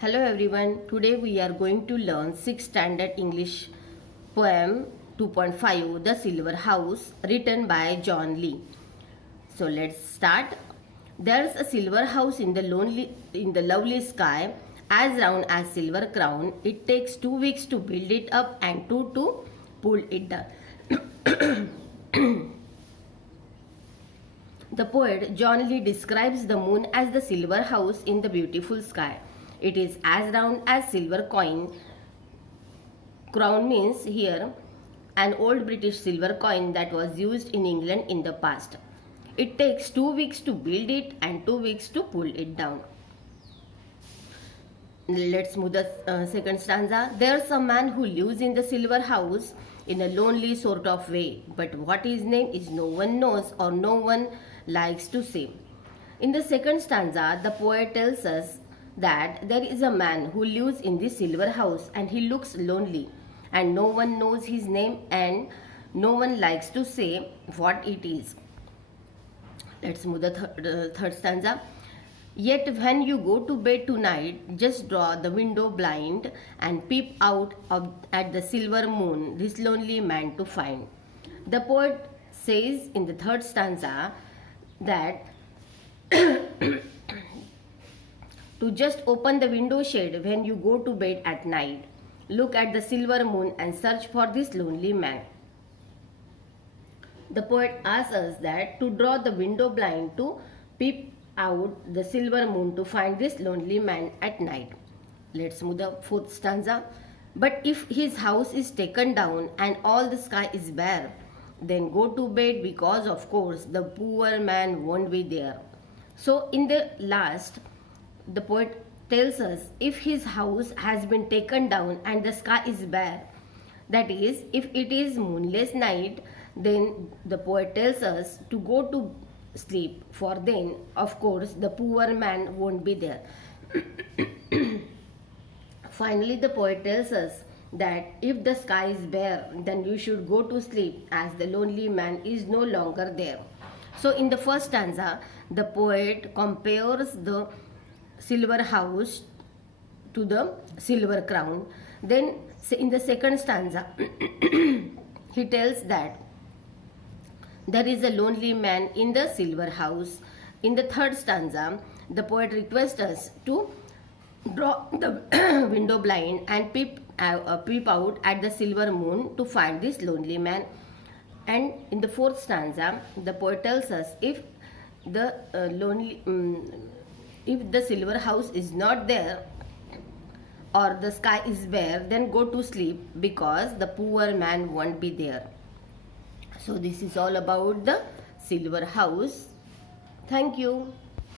Hello everyone, today we are going to learn 6th standard English poem 2.5 The Silver House written by John Lee. So let's start. There's a silver house in the lovely sky, as round as silver crown. It takes 2 weeks to build it up and 2 to pull it down. The poet John Lee describes the moon as the silver house in the beautiful sky. It is as round as silver coin. Crown means here an old British silver coin that was used in England in the past. It takes 2 weeks to build it and 2 weeks to pull it down. Let's move the second stanza. There's a man who lives in the silver house in a lonely sort of way, but what his name is no one knows or no one likes to say. In the second stanza, the poet tells us that there is a man who lives in this silver house and he looks lonely and no one knows his name and no one likes to say what it is. Let's move the third stanza. Yet when you go to bed tonight, just draw the window blind and peep out at the silver moon, this lonely man to find. The poet says in the third stanza that to just open the window shade when you go to bed at night. Look at the silver moon and search for this lonely man. The poet asks us that to draw the window blind to peep out the silver moon to find this lonely man at night. Let's move the fourth stanza. But if his house is taken down and all the sky is bare, then go to bed because of course the poor man won't be there. So in the last, the poet tells us if his house has been taken down and the sky is bare, that is, if it is moonless night, then the poet tells us to go to sleep, for then of course the poor man won't be there. Finally, the poet tells us that if the sky is bare, then you should go to sleep as the lonely man is no longer there. So in the first stanza, the poet compares the silver house to the silver crown. Then in the second stanza he tells that there is a lonely man in the silver house. In the third stanza, the poet requests us to draw the window blind and peep out at the silver moon to find this lonely man. And in the fourth stanza, the poet tells us if the if the silver house is not there or the sky is bare, then go to sleep because the poor man won't be there. So this is all about the silver house. Thank you.